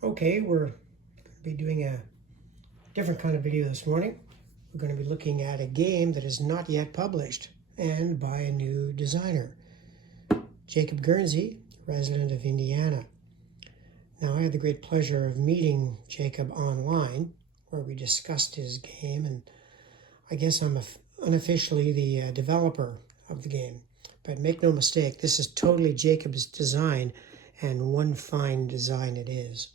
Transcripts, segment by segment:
Okay, we're going to be doing a different kind of video this morning. We're going to be looking at a game that is not yet published and by a new designer, Jacob Guernsey, resident of Indiana. Now, I had the great pleasure of meeting Jacob online where we discussed his game, and I guess I'm unofficially the developer of the game. But make no mistake, this is totally Jacob's design, and one fine design it is.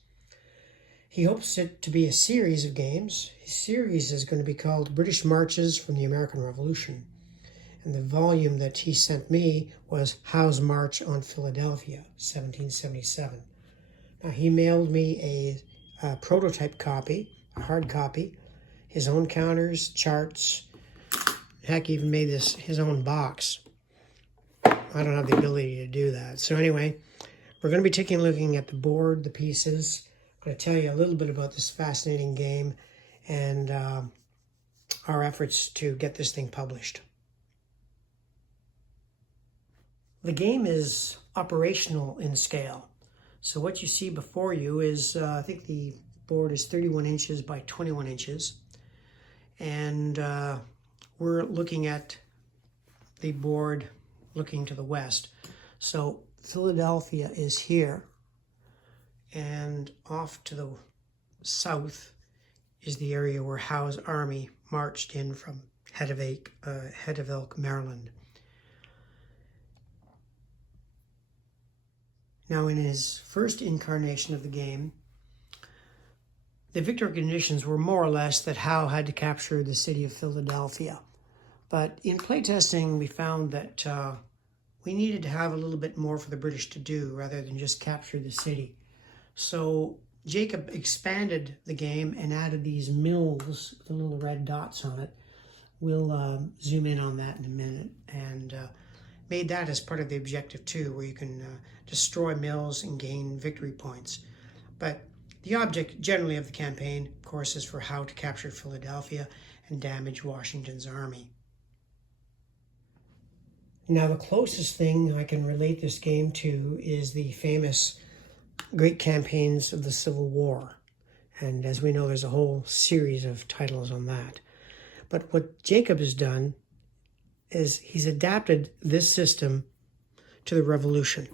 He hopes it to be a series of games. His series is going to be called British Marches from the American Revolution. And the volume that he sent me was Howe's March on Philadelphia, 1777. Now, he mailed me a prototype copy, a hard copy, his own counters, charts. Heck, he even made his own box. I don't have the ability to do that. So anyway, we're going to be looking at the board, the pieces. I'm going to tell you a little bit about this fascinating game and our efforts to get this thing published. The game is operational in scale. So what you see before you is, I think the board is 31 inches by 21 inches. And we're looking at the board looking to the west. So Philadelphia is here. And off to the south is the area where Howe's army marched in from Head of Elk, Maryland. Now, in his first incarnation of the game, the victory conditions were more or less that Howe had to capture the city of Philadelphia. But in playtesting, we found that we needed to have a little bit more for the British to do rather than just capture the city. So Jacob expanded the game and added these mills, the little red dots on it. We'll zoom in on that in a minute, and made that as part of the objective too, where you can destroy mills and gain victory points. But the object generally of the campaign, of course, is for Howe to capture Philadelphia and damage Washington's army. Now, the closest thing I can relate this game to is the famous Great Campaigns of the Civil War. And as we know, there's a whole series of titles on that. But what Jacob has done is he's adapted this system to the Revolution.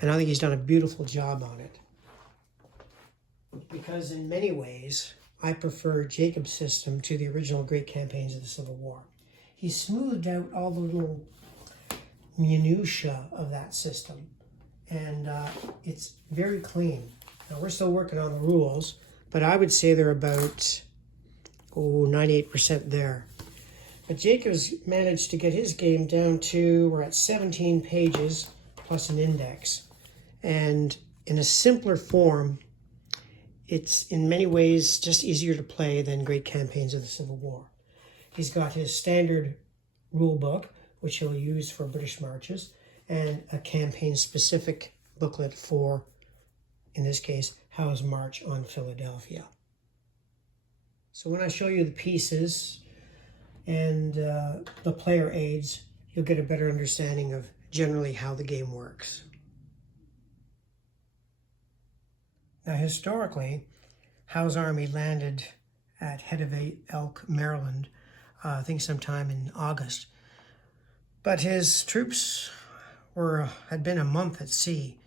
And I think he's done a beautiful job on it. Because in many ways, I prefer Jacob's system to the original Great Campaigns of the Civil War. He smoothed out all the little minutiae of that system. And it's very clean. Now, we're still working on the rules, but I would say they're about 98% there. But Jacob's managed to get his game down to, we're at 17 pages plus an index. And in a simpler form, it's in many ways just easier to play than Great Campaigns of the Civil War. He's got his standard rule book, which he'll use for British marches, and a campaign-specific booklet for, in this case, Howe's March on Philadelphia. So when I show you the pieces and the player aids, you'll get a better understanding of generally how the game works. Now, historically, Howe's army landed at Head of Elk, Maryland, I think sometime in August. But his troops had been a month at sea,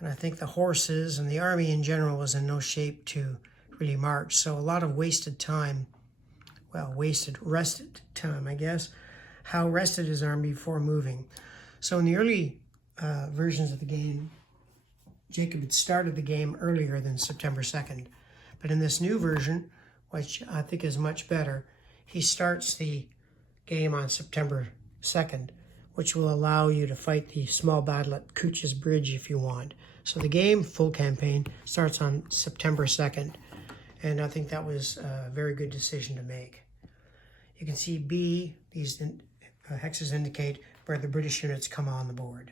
and I think the horses and the army in general was in no shape to really march. So a lot of wasted time, rested time, I guess. Howe rested his army before moving. So in the early versions of the game, Jacob had started the game earlier than September 2nd. But in this new version, which I think is much better, he starts the game on September 2nd, which will allow you to fight the small battle at Couch's Bridge if you want. So the game, full campaign, starts on September 2nd, and I think that was a very good decision to make. You can see B, these hexes indicate where the British units come on the board.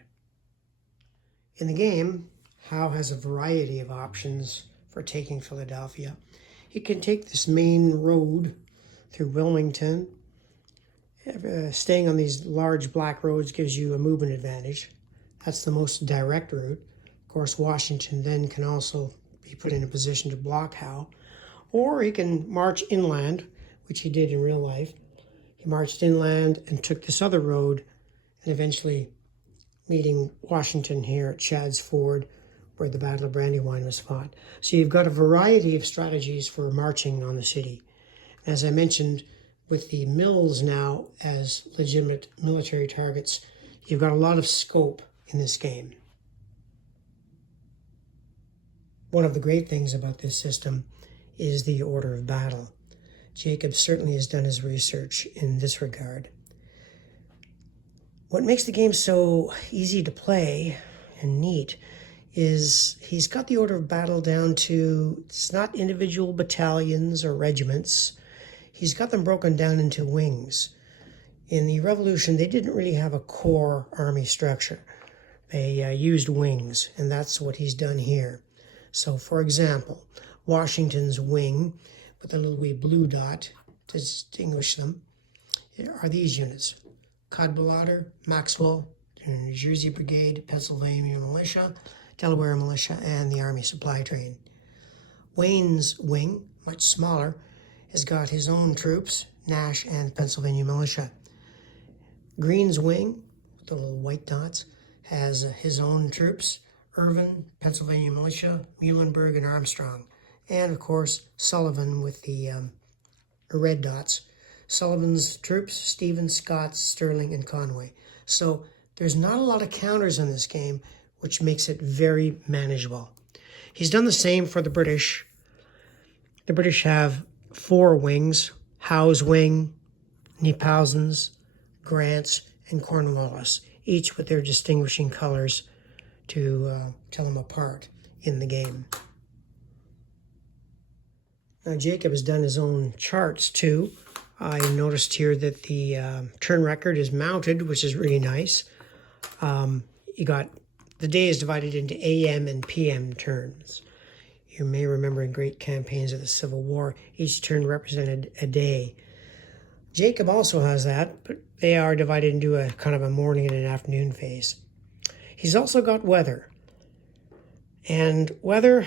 In the game, Howe has a variety of options for taking Philadelphia. He can take this main road through Wilmington. Staying on these large black roads gives you a movement advantage. That's the most direct route. Of course, Washington then can also be put in a position to block Howe, or he can march inland, which he did in real life. He marched inland and took this other road, and eventually meeting Washington here at Shadd's Ford, where the Battle of Brandywine was fought. So you've got a variety of strategies for marching on the city. As I mentioned, with the mills now as legitimate military targets, you've got a lot of scope in this game. One of the great things about this system is the order of battle. Jacob certainly has done his research in this regard. What makes the game so easy to play and neat is he's got the order of battle down to, it's not individual battalions or regiments. He's got them broken down into wings. In the Revolution, they didn't really have a core army structure. They used wings, and that's what he's done here. So, for example, Washington's wing, with a little wee blue dot to distinguish them, are these units: Cadwallader, Maxwell, New Jersey Brigade, Pennsylvania Militia, Delaware Militia, and the Army Supply Train. Wayne's wing, much smaller, has got his own troops, Nash and Pennsylvania Militia. Greene's wing, with the little white dots, has his own troops, Irvin, Pennsylvania Militia, Muhlenberg, and Armstrong. And, of course, Sullivan with the red dots. Sullivan's troops, Stevens, Scott, Sterling, and Conway. So there's not a lot of counters in this game, which makes it very manageable. He's done the same for the British. The British have 4 wings: Howe's wing, Knyphausen's, Grant's, and Cornwallis, each with their distinguishing colors to tell them apart in the game. Now, Jacob has done his own charts too. I noticed here that the turn record is mounted, which is really nice. You got the day is divided into AM and PM turns. You may remember in great campaigns of the Civil War, each turn represented a day. Jacob also has that, but they are divided into a kind of a morning and an afternoon phase. He's also got weather. And weather,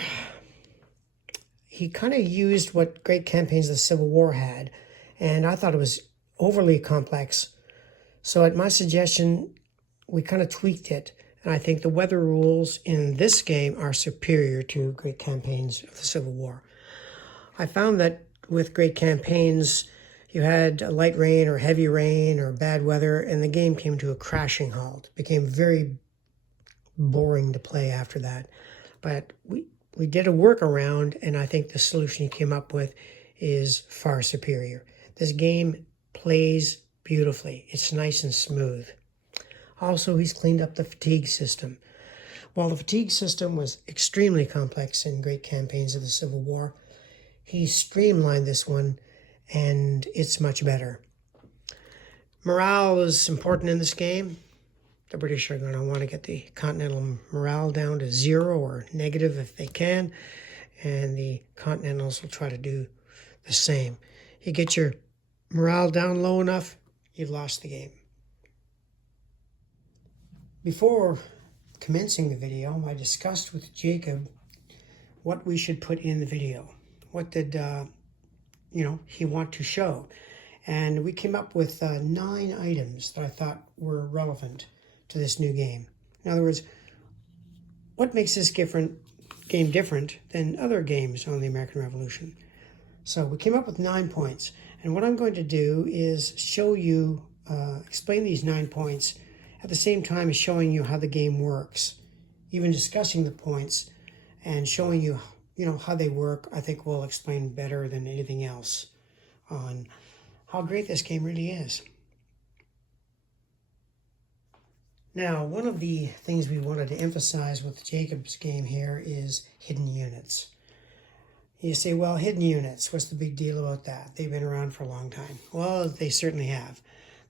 he kind of used what great campaigns of the Civil War had, and I thought it was overly complex. So at my suggestion, we kind of tweaked it, and I think the weather rules in this game are superior to great campaigns of the Civil War. I found that with great campaigns, you had light rain or heavy rain or bad weather, and the game came to a crashing halt. It became very boring to play after that. But we did a workaround, and I think the solution he came up with is far superior. This game plays beautifully. It's nice and smooth. Also, he's cleaned up the fatigue system. While the fatigue system was extremely complex in great campaigns of the Civil War, he streamlined this one, and it's much better. Morale is important in this game. The British are going to want to get the Continental morale down to 0 or negative if they can, and the Continentals will try to do the same. You get your morale down low enough, you've lost the game. Before commencing the video, I discussed with Jacob what we should put in the video. What did he want to show? And we came up with 9 items that I thought were relevant to this new game. In other words, what makes this game different than other games on the American Revolution? So we came up with 9 points. And what I'm going to do is show you, explain these 9 points at the same time as showing you how the game works. Even discussing the points and showing you, how they work, I think will explain better than anything else on how great this game really is. Now, one of the things we wanted to emphasize with Jacob's game here is hidden units. You say, well, hidden units, what's the big deal about that? They've been around for a long time. Well, they certainly have.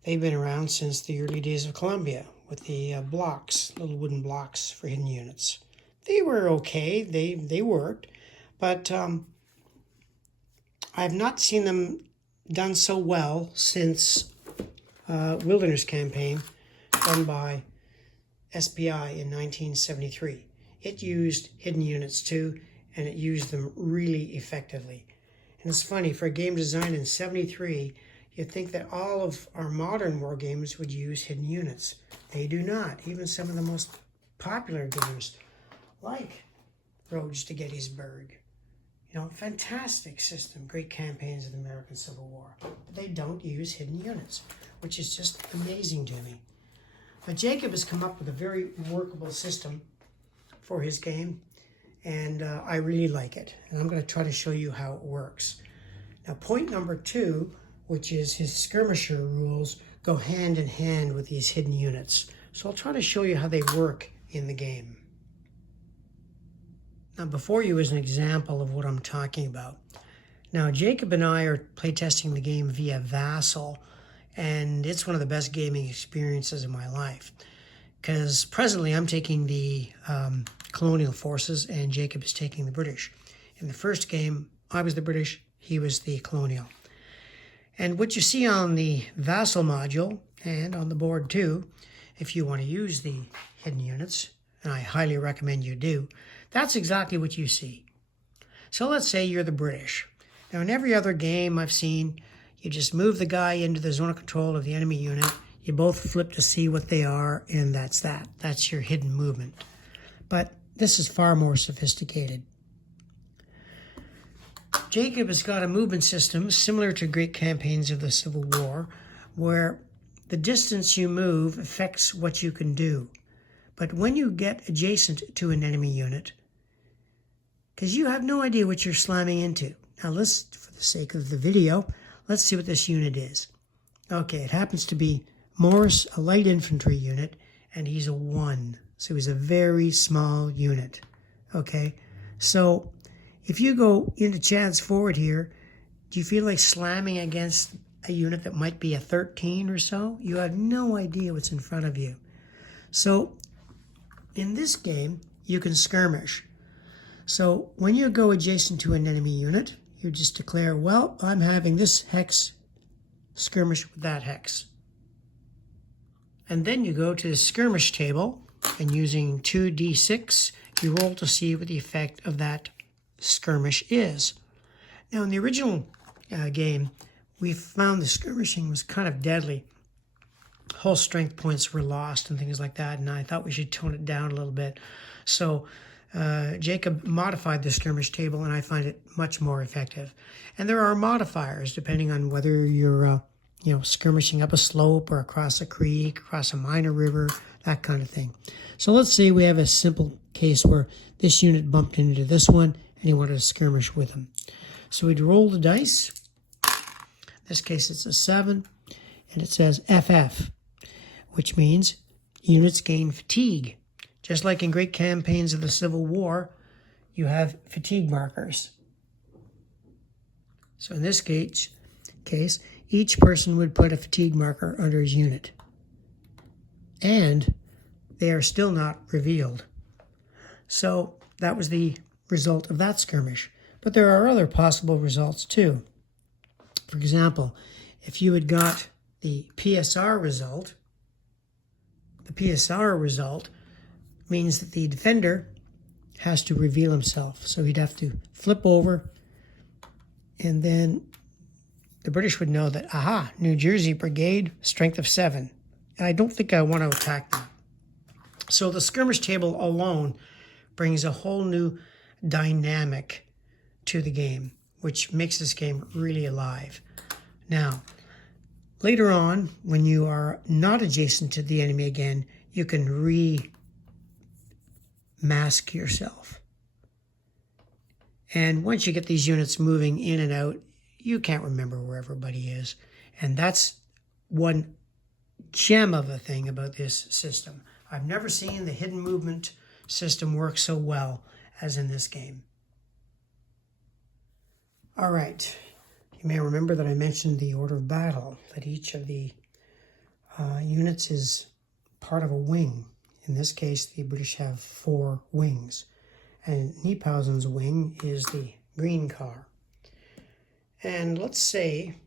They've been around since the early days of Columbia with the blocks, little wooden blocks for hidden units. They were okay, they worked, but I have not seen them done so well since Wilderness Campaign done by SPI in 1973. It used hidden units too, and it used them really effectively. And it's funny, for a game designed in '73, you'd think that all of our modern war games would use hidden units. They do not. Even some of the most popular games, like Roads to Gettysburg. Fantastic system, great campaigns of the American Civil War. But they don't use hidden units, which is just amazing to me. But Jacob has come up with a very workable system for his game, and I really like it. And I'm going to try to show you how it works. Now, point number 2, which is his skirmisher rules, go hand in hand with these hidden units. So I'll try to show you how they work in the game. Now, before you is an example of what I'm talking about. Now, Jacob and I are playtesting the game via Vassal, and it's one of the best gaming experiences of my life. Because presently I'm taking the colonial forces and Jacob is taking the British. In the first game, I was the British, he was the colonial. And what you see on the Vassal module, and on the board too, if you want to use the hidden units, and I highly recommend you do, that's exactly what you see. So let's say you're the British. Now, in every other game I've seen, you just move the guy into the zone of control of the enemy unit, you both flip to see what they are, and that's that. That's your hidden movement. But this is far more sophisticated. Jacob has got a movement system similar to great campaigns of the Civil War, where the distance you move affects what you can do. But when you get adjacent to an enemy unit, because you have no idea what you're slamming into. Now let's, for the sake of the video, let's see what this unit is. Okay, it happens to be Morris, a light infantry unit, and he's a 1. So he's a very small unit. Okay, so if you go into chance forward here, do you feel like slamming against a unit that might be a 13 or so? You have no idea what's in front of you. So in this game, you can skirmish. So when you go adjacent to an enemy unit, you just declare, well, I'm having this hex skirmish with that hex. And then you go to the skirmish table, and using 2d6, you roll to see what the effect of that skirmish is. Now, in the original game, we found the skirmishing was kind of deadly. Whole strength points were lost and things like that, and I thought we should tone it down a little bit. So Jacob modified the skirmish table, and I find it much more effective. And there are modifiers depending on whether you're skirmishing up a slope or across a creek, across a minor river, that kind of thing. So let's say we have a simple case where this unit bumped into this one and he wanted to skirmish with him. So we'd roll the dice. In this case it's a 7, and it says FF, which means units gain fatigue. Just like in great campaigns of the Civil War, you have fatigue markers. So in this case, each person would put a fatigue marker under his unit. And they are still not revealed. So that was the result of that skirmish. But there are other possible results too. For example, if you had got the PSR result, the PSR result means that the defender has to reveal himself. So he'd have to flip over, and then the British would know that, aha, New Jersey Brigade, strength of 7. And I don't think I want to attack them. So the skirmish table alone brings a whole new dynamic to the game, which makes this game really alive. Now, later on, when you are not adjacent to the enemy again, you can mask yourself. And once you get these units moving in and out, you can't remember where everybody is. And that's one gem of a thing about this system. I've never seen the hidden movement system work so well as in this game. All right. You may remember that I mentioned the order of battle, that each of the units is part of a wing. In this case, the British have 4 wings. And Kniphausen's wing is the green car. And let's say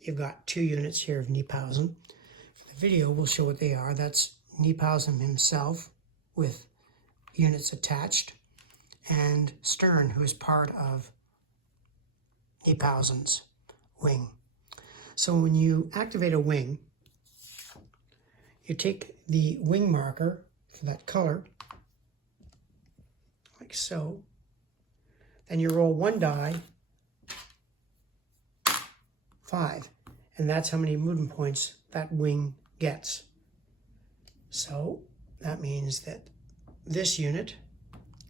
you've got 2 units here of Kniphausen. For the video, we'll show what they are. That's Kniphausen himself with units attached. and stern, who is part of 8,000's wing. So when you activate a wing, you take the wing marker for that color, like so. Then you roll one die, 5, and that's how many movement points that wing gets. So that means that this unit,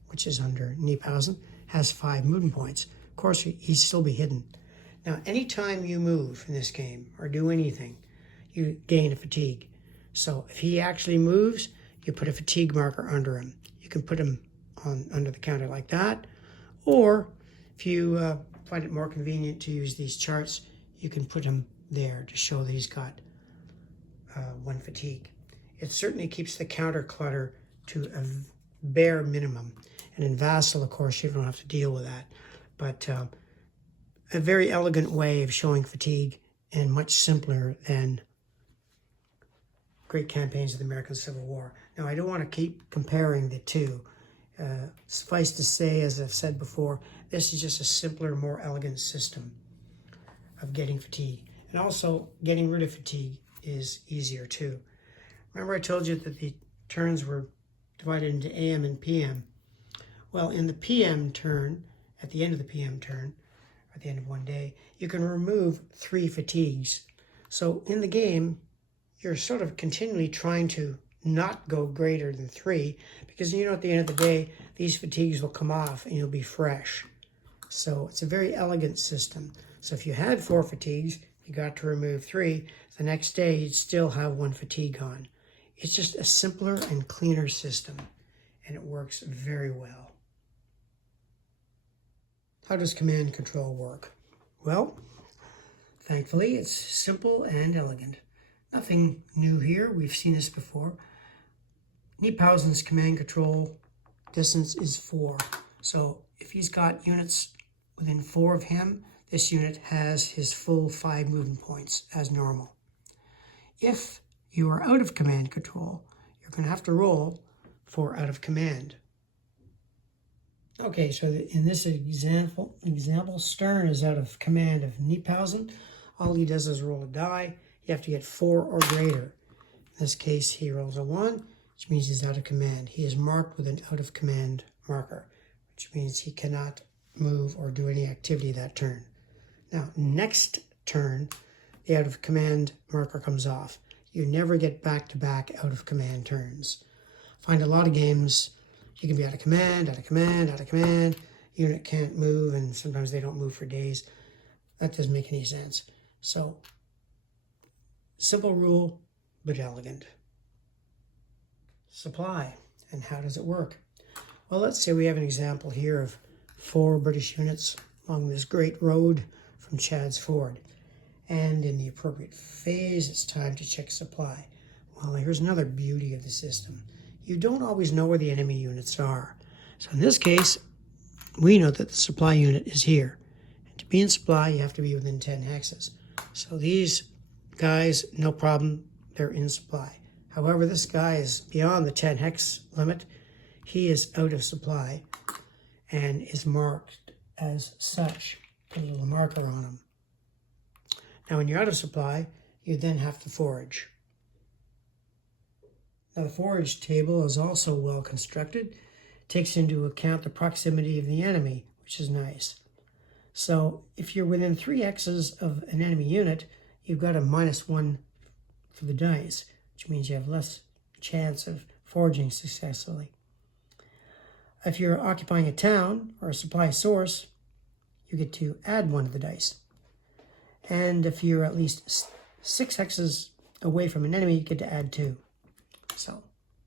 which is under 8,000, has 5 movement points. Of course, he'd still be hidden. Now, anytime you move in this game or do anything, you gain a fatigue. So if he actually moves, you put a fatigue marker under him. You can put him on under the counter like that, or if you find it more convenient to use these charts, you can put him there to show that he's got 1 fatigue. It certainly keeps the counter clutter to a bare minimum. And in Vassal, of course, you don't have to deal with that. But a very elegant way of showing fatigue, and much simpler than great campaigns of the American Civil War. Now, I don't want to keep comparing the two. Suffice to say, as I've said before, this is just a simpler, more elegant system of getting fatigue. And also, getting rid of fatigue is easier too. Remember I told you that the turns were divided into AM and PM? Well, in the PM turn, at the end of the PM turn, at the end of one day, you can remove 3 fatigues. So in the game, you're sort of continually trying to not go greater than 3, because you know at the end of the day, these fatigues will come off and you'll be fresh. So it's a very elegant system. So if you had 4 fatigues, you got to remove 3, the next day you'd still have 1 fatigue on. It's just a simpler and cleaner system, and it works very well. How does command and control work? Well, thankfully it's simple and elegant. Nothing new here, we've seen this before. Kniphausen's command control distance is 4. So if he's got units within 4 of him, this unit has his full 5 movement points as normal. If you are out of command control, you're going to have to roll for out of command. Okay, so in this example, Stern is out of command of Kniphausen. All he does is roll a die. You have to get 4 or greater. In this case, he rolls a 1, which means he's out of command. He is marked with an out of command marker, which means he cannot move or do any activity that turn. Now, next turn, the out of command marker comes off. You never get back-to-back out of command turns. Find a lot of games, you can be out of command, out of command, out of command. Unit can't move, and sometimes they don't move for days. That doesn't make any sense. So, simple rule, but elegant. Supply, and how does it work? Well, let's say we have an example here of 4 British units along this great road from Chad's Ford. And in the appropriate phase, it's time to check supply. Well, here's another beauty of the system. You don't always know where the enemy units are. So in this case, we know that the supply unit is here. And to be in supply, you have to be within 10 hexes. So these guys, no problem, they're in supply. However, this guy is beyond the 10 hex limit. He is out of supply and is marked as such. Put a little marker on him. Now, when you're out of supply, you then have to forage. Now, the forage table is also well constructed. It takes into account the proximity of the enemy, which is nice. So, if you're within 3 hexes of an enemy unit, you've got a -1 for the dice, which means you have less chance of foraging successfully. If you're occupying a town or a supply source, you get to add 1 to the dice. And if you're at least 6 hexes away from an enemy, you get to add 2. So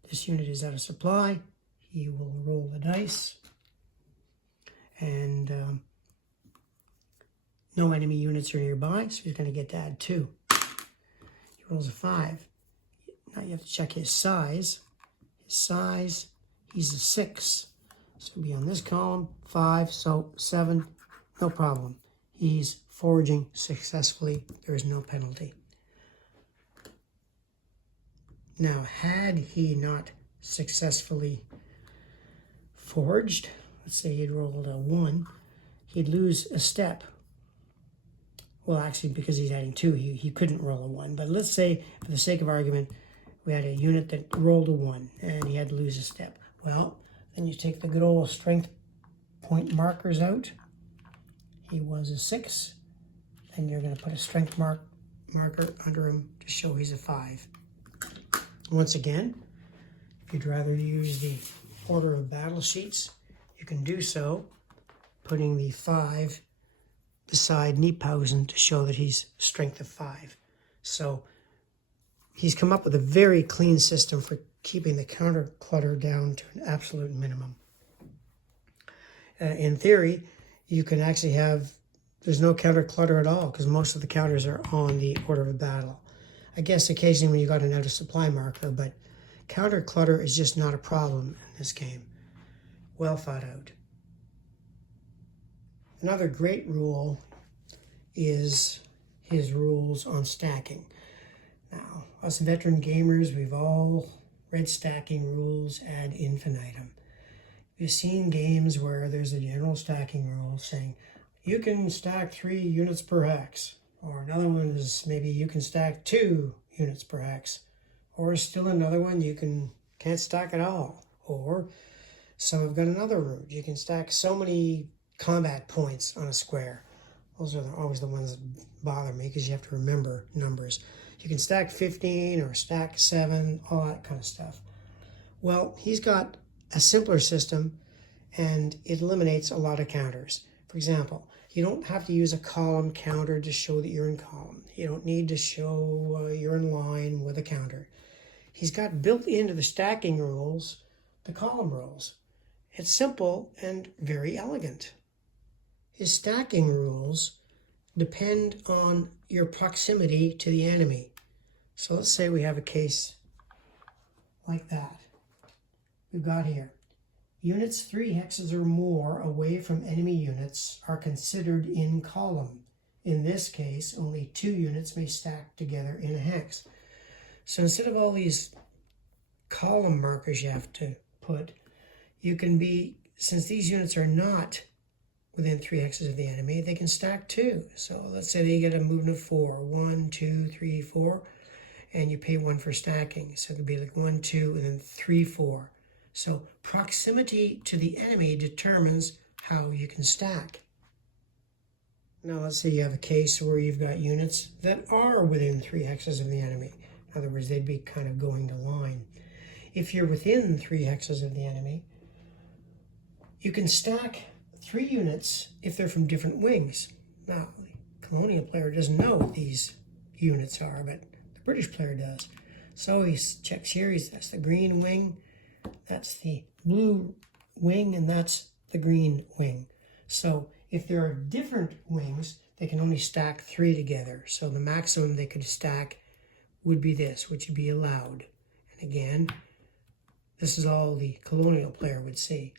this unit is out of supply. He will roll the dice. And no enemy units are nearby, so he's going to get to add 2. He rolls a 5. Now you have to check his size. His size, he's a 6. So he'll be on this column, 5, so 7, no problem. He's foraging successfully. There is no penalty. Now, had he not successfully foraged, let's say he'd rolled a 1, he'd lose a step. Well, actually, because he's adding 2, he couldn't roll a 1. But let's say, for the sake of argument, we had a unit that rolled a 1, and he had to lose a step. Well, then you take the good old strength point markers out. He was a 6. Then you're going to put a strength marker under him to show he's a 5. Once again, if you'd rather use the order of battle sheets, you can do so, putting the 5 beside Kniephausen to show that he's strength of 5. So he's come up with a very clean system for keeping the counter clutter down to an absolute minimum. In theory, you can actually have, there's no counter clutter at all because most of the counters are on the order of battle. I guess occasionally when you got an out of supply marker, but counter clutter is just not a problem in this game. Well thought out. Another great rule is his rules on stacking. Now, us veteran gamers, we've all read stacking rules ad infinitum. You've seen games where there's a general stacking rule saying you can stack 3 units per hex, or another one is maybe you can stack 2 units per hex, or still another one you can't stack at all, or some have got another rule. You can stack so many combat points on a square. Those are always the ones that bother me because you have to remember numbers. You can stack 15 or stack 7, all that kind of stuff. Well, he's got a simpler system and it eliminates a lot of counters. For example, you don't have to use a column counter to show that you're in column. You don't need to show you're in line with a counter. He's got built into the stacking rules the column rules. It's simple and very elegant. His stacking rules depend on your proximity to the enemy. So let's say we have a case like that. We've got here, units 3 hexes or more away from enemy units are considered in column. In this case, only 2 units may stack together in a hex. So instead of all these column markers you have to put, you can be, since these units are not within 3 hexes of the enemy, they can stack 2. So let's say they get a movement of 4, 1, 2, 3, 4, and you pay 1 for stacking. So it could be like 1, 2, and then 3, 4. So proximity to the enemy determines how you can stack. Now let's say you have a case where you've got units that are within 3 hexes of the enemy. In other words, they'd be kind of going to line. If you're within 3 hexes of the enemy, you can stack 3 units if they're from different wings. Now, the colonial player doesn't know what these units are, but the British player does. So he checks here, that's the green wing, that's the blue wing, and that's the green wing. So if there are different wings, they can only stack 3 together. So the maximum they could stack would be this, which would be allowed. And again, this is all the colonial player would see.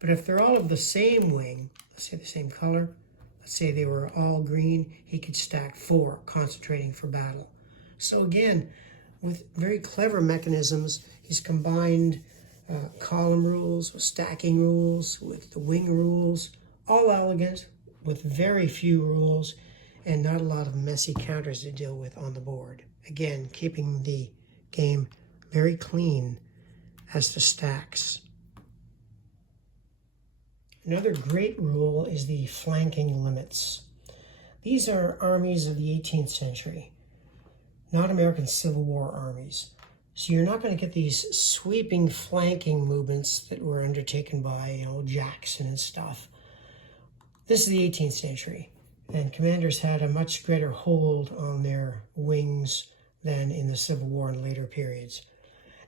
But if they're all of the same wing, let's say the same color, let's say they were all green, he could stack 4, concentrating for battle. So again, with very clever mechanisms, he's combined column rules with stacking rules, with the wing rules, all elegant, with very few rules, and not a lot of messy counters to deal with on the board. Again, keeping the game very clean as to stacks. Another great rule is the flanking limits. These are armies of the 18th century, not American Civil War armies. So you're not going to get these sweeping flanking movements that were undertaken by, Jackson and stuff. This is the 18th century, and commanders had a much greater hold on their wings than in the Civil War and later periods.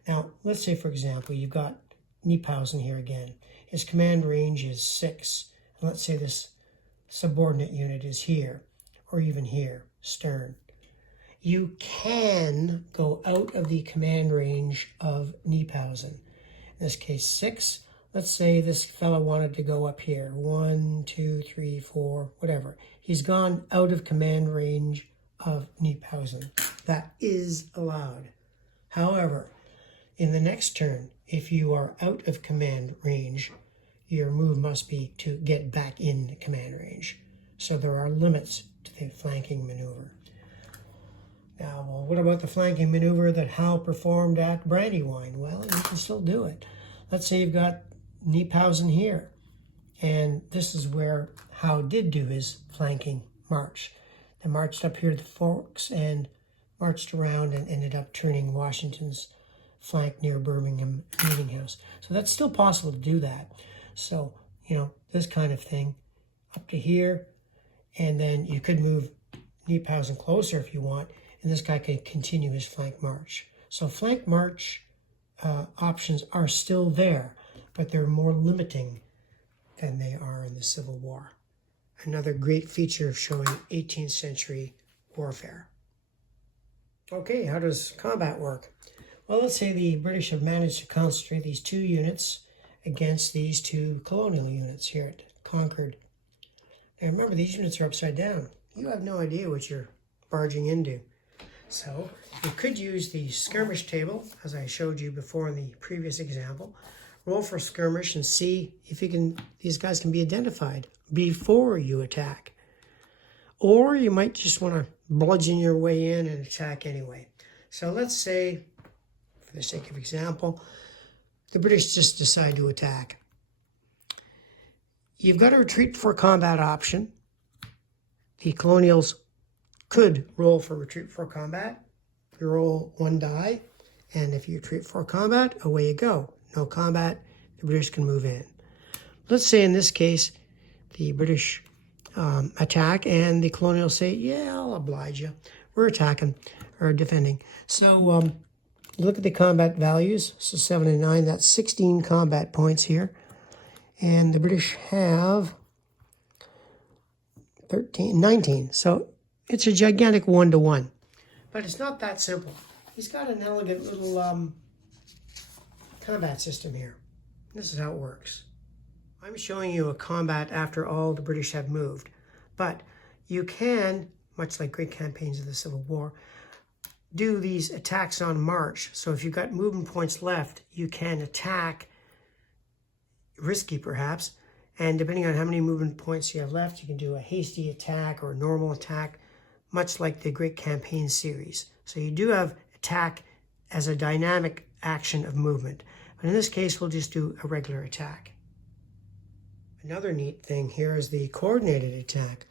Now, let's say, for example, you've got Kniephausen here again. His command range is 6. And let's say this subordinate unit is here, or even here, stern. You can go out of the command range of Kniephausen. In this case, 6. Let's say this fellow wanted to go up here. 1, 2, 3, 4, whatever. He's gone out of command range of Kniephausen. That is allowed. However, in the next turn, if you are out of command range, your move must be to get back in command range. So there are limits to the flanking maneuver. Now, well, what about the flanking maneuver that Howe performed at Brandywine? Well, you can still do it. Let's say you've got Kniphausen here, and this is where Howe did do his flanking march. They marched up here to the Forks and marched around and ended up turning Washington's flank near Birmingham Meeting House. So that's still possible to do that. So, this kind of thing up to here, and then you could move Kniphausen closer if you want, and this guy could continue his flank march. So flank march options are still there, but they're more limiting than they are in the Civil War. Another great feature of showing 18th century warfare. Okay, how does combat work? Well, let's say the British have managed to concentrate these 2 units against these 2 colonial units here at Concord. Now remember, these units are upside down. You have no idea what you're barging into. So you could use the skirmish table, as I showed you before in the previous example. Roll for skirmish and see if these guys can be identified before you attack. Or you might just want to bludgeon your way in and attack anyway. So let's say, for the sake of example, the British just decide to attack. You've got a retreat for combat option. The colonials could roll for retreat for combat. You roll 1 die, and if you retreat for combat, away you go. No combat, the British can move in. Let's say in this case, the British attack, and the colonials say, yeah, I'll oblige you. We're attacking, or defending. So look at the combat values. So 7 and 9, that's 16 combat points here. And the British have 19. So it's a gigantic 1-to-1. But it's not that simple. He's got an elegant little combat system here. This is how it works. I'm showing you a combat after all the British have moved. But you can, much like great campaigns of the Civil War, do these attacks on march. So if you've got movement points left, you can attack, risky perhaps, and depending on how many movement points you have left, you can do a hasty attack or a normal attack, much like the Great Campaign series. So you do have attack as a dynamic action of movement. But in this case, we'll just do a regular attack. Another neat thing here is the coordinated attack.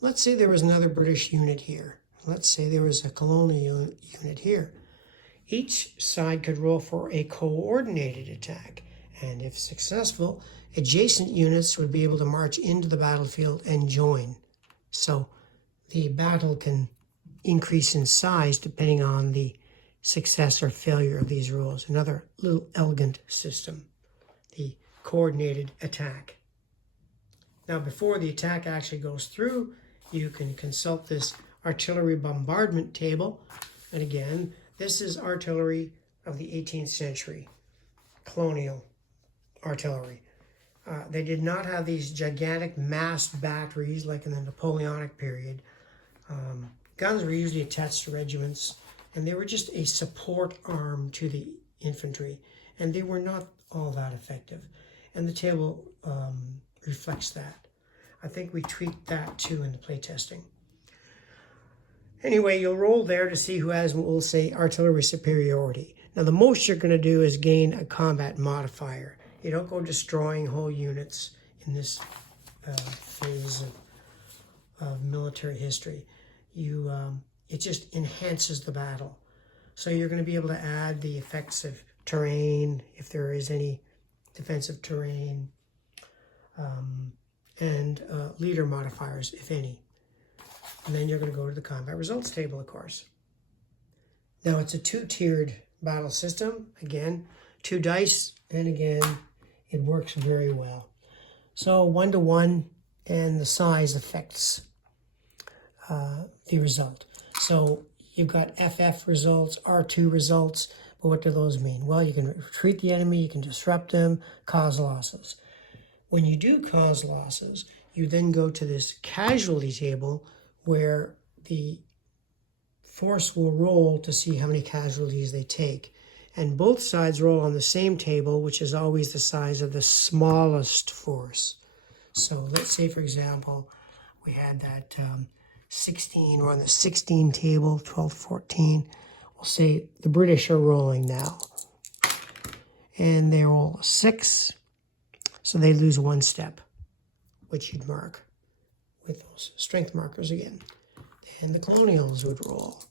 Let's say there was another British unit here. Let's say there was a colonial unit here. Each side could roll for a coordinated attack, and if successful, adjacent units would be able to march into the battlefield and join. So the battle can increase in size depending on the success or failure of these rules. Another little elegant system, the coordinated attack. Now, before the attack actually goes through, you can consult this artillery bombardment table. And again, this is artillery of the 18th century, colonial artillery. They did not have these gigantic massed batteries like in the Napoleonic period. Guns were usually attached to regiments, and they were just a support arm to the infantry, and they were not all that effective. And the table reflects that. I think we tweaked that too in the playtesting. Anyway, you'll roll there to see who has, we'll say, artillery superiority. Now, the most you're going to do is gain a combat modifier. You don't go destroying whole units in this phase of military history. It just enhances the battle. So you're going to be able to add the effects of terrain, if there is any defensive terrain, and leader modifiers, if any. And then you're going to go to the combat results table, of course. Now, it's a 2-tiered battle system. Again, 2 dice, and again, it works very well. So 1-to-1, and the size affects the result. So you've got FF results, R2 results, but what do those mean? Well, you can retreat the enemy, you can disrupt them, cause losses. When you do cause losses, you then go to this casualty table where the force will roll to see how many casualties they take. And both sides roll on the same table, which is always the size of the smallest force. So let's say, for example, we had that 16, we're on the 16 table, 12, 14. We'll say the British are rolling now. And they roll a 6, so they lose 1 step, which you'd mark with those strength markers again. And the Colonials would roll.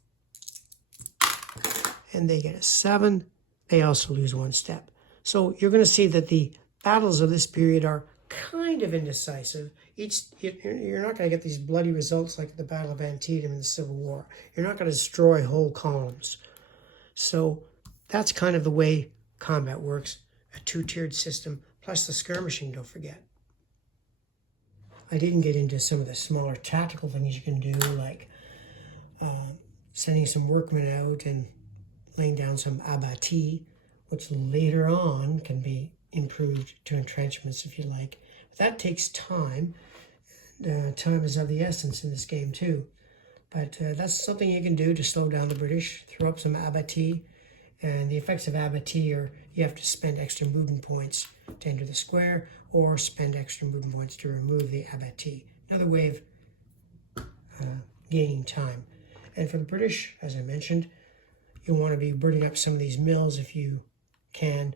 And they get a 7. They also lose 1 step. So you're going to see that the battles of this period are kind of indecisive. You're not going to get these bloody results like the Battle of Antietam in the Civil War. You're not going to destroy whole columns. So that's kind of the way combat works, a 2-tiered system, plus the skirmishing, don't forget. I didn't get into some of the smaller tactical things you can do, like sending some workmen out and laying down some abattis, which later on can be improved to entrenchments if you like. But that takes time. Time is of the essence in this game too. But that's something you can do to slow down the British. Throw up some abattis. And the effects of abattis are you have to spend extra movement points to enter the square, or spend extra movement points to remove the abattis. Another way of gaining time. And for the British, as I mentioned, you want to be burning up some of these mills if you can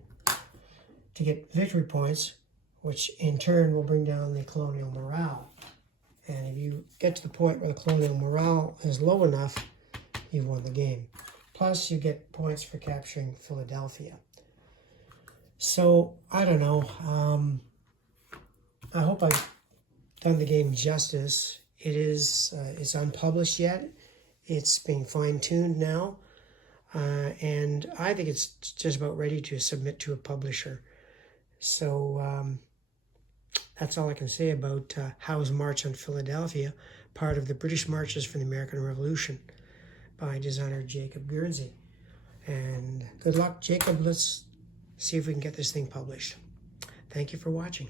to get victory points, which in turn will bring down the colonial morale. And if you get to the point where the colonial morale is low enough, you've won the game. Plus, you get points for capturing Philadelphia. So, I don't know. I hope I've done the game justice. It's unpublished yet. It's being fine-tuned now. And I think it's just about ready to submit to a publisher. So that's all I can say about Howe's March on Philadelphia, part of the British Marches for the American Revolution by designer Jacob Guernsey. And good luck, Jacob. Let's see if we can get this thing published. Thank you for watching.